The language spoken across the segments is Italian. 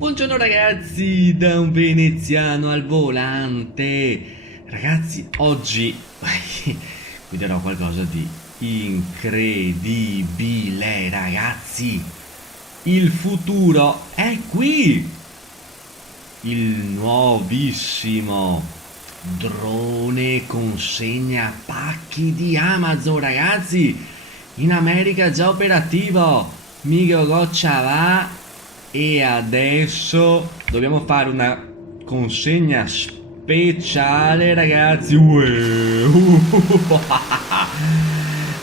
Buongiorno ragazzi, da un veneziano al volante. Ragazzi, oggi guiderò qualcosa di incredibile, ragazzi. Il futuro è qui. Il nuovissimo drone consegna pacchi di Amazon, ragazzi. In America già operativo. Miguel Goccia va. E adesso dobbiamo fare una consegna speciale, ragazzi.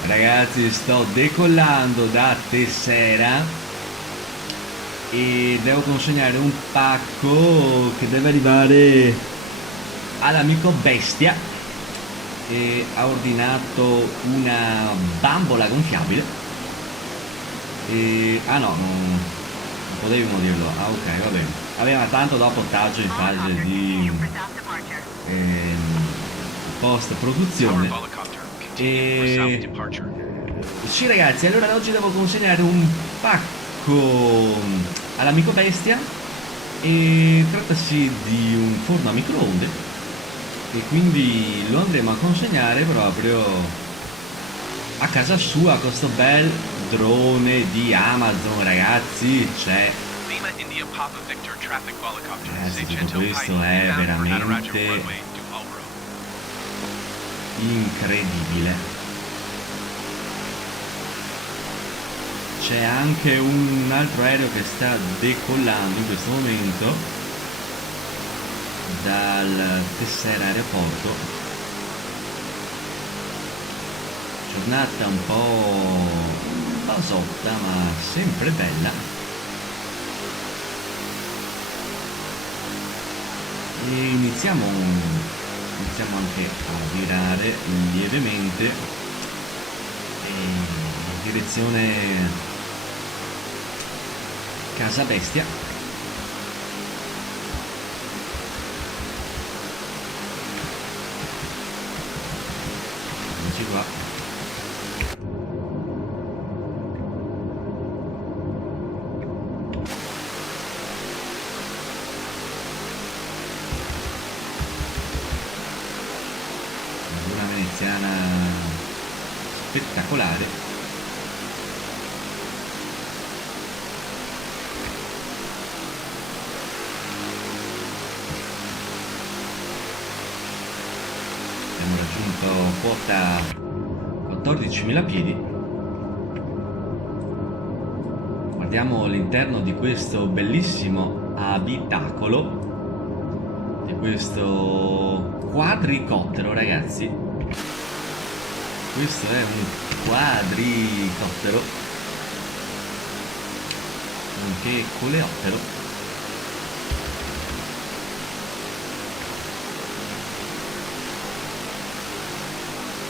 Ragazzi, sto decollando da Tessera e devo consegnare un pacco che deve arrivare all'amico Bestia, e ha ordinato una bambola gonfiabile. Ah no, non potevamo dirlo. Ah, ok, va bene. Aveva tanto dopo ottaggio in fase di post produzione. E sì, ragazzi, allora oggi devo consegnare un pacco all'amico Bestia, e trattasi di un forno a microonde, e quindi lo andremo a consegnare proprio a casa sua con questo bel drone di Amazon, ragazzi. Ragazzi, tutto questo è veramente incredibile. C'è anche un altro aereo che sta decollando in questo momento dal Tessera aeroporto. Giornata un po' basotta, ma sempre bella. E iniziamo anche a virare lievemente in direzione Casa Bestia. Eccoci qua. Una veneziana spettacolare. Abbiamo raggiunto quota 14.000 piedi. Guardiamo l'interno di questo bellissimo abitacolo, di questo quadricottero, ragazzi. Questo è un quadricottero, nonché coleottero.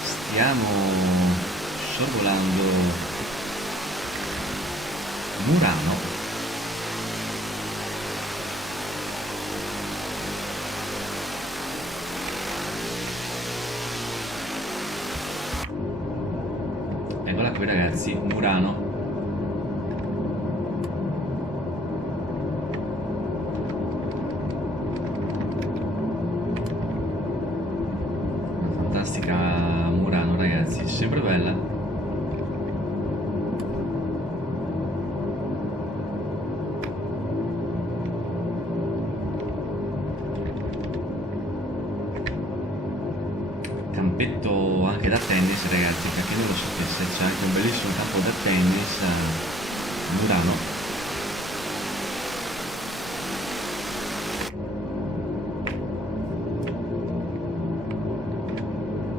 Stiamo sorvolando Murano. Eccola qui, ragazzi, Murano. Una fantastica Murano, ragazzi, sempre bella. Campetto anche da tennis, ragazzi, perché non lo sapesse, c'è anche un bellissimo campo da tennis a Murano.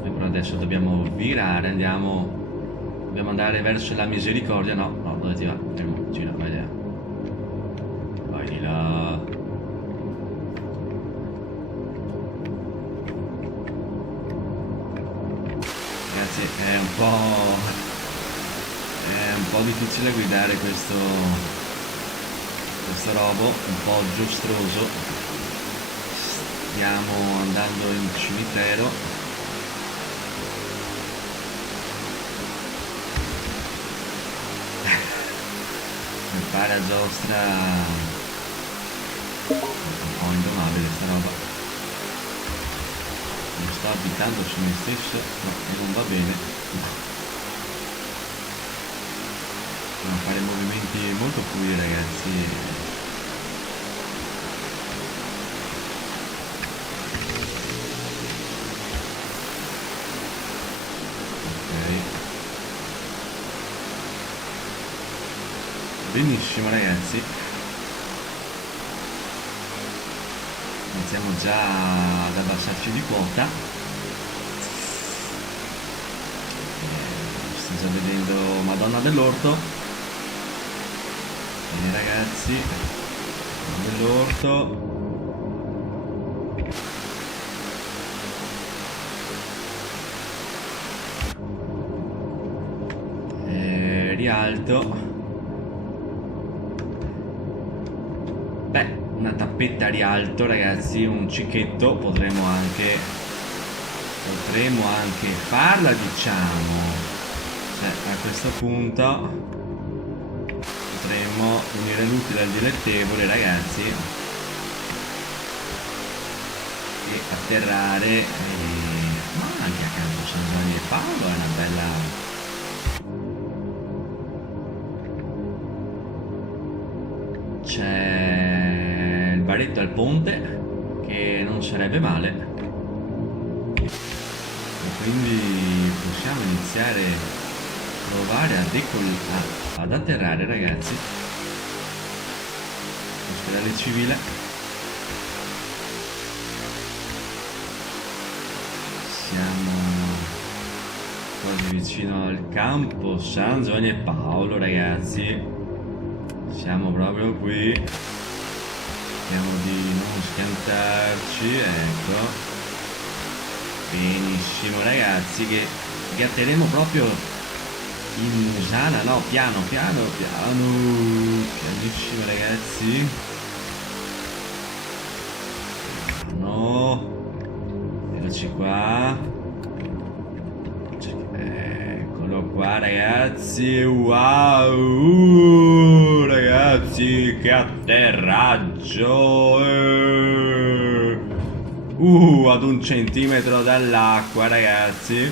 E però adesso dobbiamo virare, dobbiamo andare verso la Misericordia. No, dove ti va? Gira, vai di là. Vai di là. Ragazzi, è un po' difficile guidare questo robo, un po' giostroso. Stiamo andando in cimitero. Mi pare a giostra sto abitando su me stesso, no, non va bene. Devo fare movimenti molto fluidi, ragazzi. Benissimo, ragazzi, iniziamo già ad abbassarci di quota. Sto già vedendo Madonna dell'Orto. Bene, ragazzi, Madonna dell'Orto. Rialto. Beh, una tappetta a rialto, ragazzi, un cicchetto potremo anche farla, diciamo. A questo punto potremmo unire l'utile al dilettevole, ragazzi, e atterrare ma anche a Campo San Giovanni e Paolo è una bella... C'è il baretto al ponte, che non sarebbe male, e quindi possiamo iniziare a provare ad atterrare, ragazzi. Ospedale civile. Siamo quasi vicino al campo San Giovanni e Paolo, ragazzi. Siamo proprio qui. Cerchiamo di non schiantarci, ecco. Benissimo, ragazzi, che atterremo proprio in Musana, no? Piano. Pianissimo, ragazzi. Piano. Eccoci qua. Eccolo qua, ragazzi. Wow, ragazzi, che atterraggio. Ad 1 centimetro dall'acqua, ragazzi.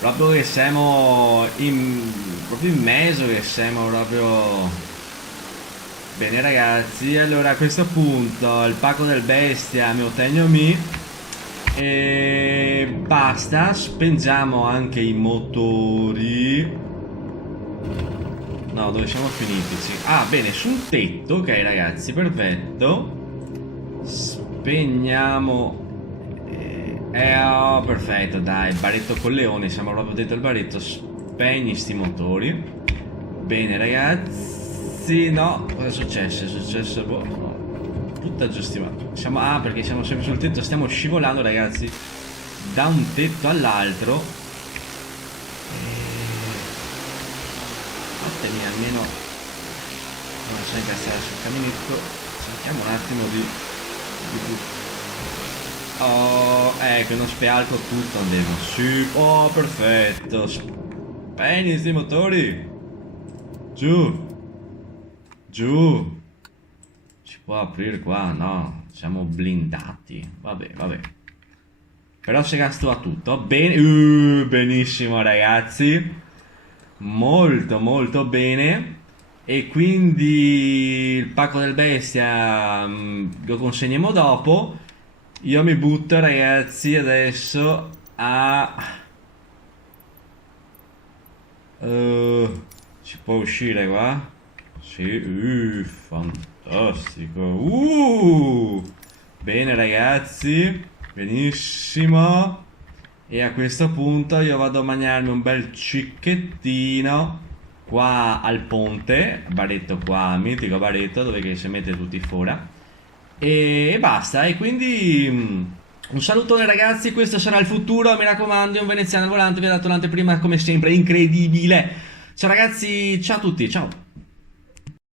Proprio che siamo proprio in mezzo, che siamo proprio bene, ragazzi. Allora, a questo punto il pacco del bestia mi ottegno e basta. Spengiamo anche i motori. No, dove siamo finiti? Bene, sul tetto. Ok, ragazzi, perfetto. Spegniamo. Perfetto, dai, il baretto con leone. Siamo proprio dentro il baretto. Spegni sti motori. Bene, ragazzi. No, cosa è successo? È successo tutta giustimata. Perché siamo sempre sul tetto. Stiamo scivolando, ragazzi, da un tetto all'altro. Fatemi almeno non c'è incastrare sul caminetto. Cerchiamo un attimo di ecco, non spealco tutto, andiamo. Sì, perfetto. Spegni sti motori. Giù. Si può aprire qua? No, siamo blindati. Vabbè. Però si gastò a tutto. Bene. Benissimo, ragazzi. Molto bene. E quindi il pacco del bestia lo consegniamo dopo. Io mi butto, ragazzi, adesso si può uscire qua? Sì, fantastico. Bene, ragazzi, benissimo. E a questo punto io vado a mangiarmi un bel cicchettino qua al ponte, baretto qua, mitico baretto dove che si mette tutti fuori. E basta. E quindi un salutone, ragazzi, questo sarà il futuro, mi raccomando. Un veneziano al volante, vi ha dato l'anteprima come sempre incredibile. Ciao ragazzi, ciao a tutti, ciao.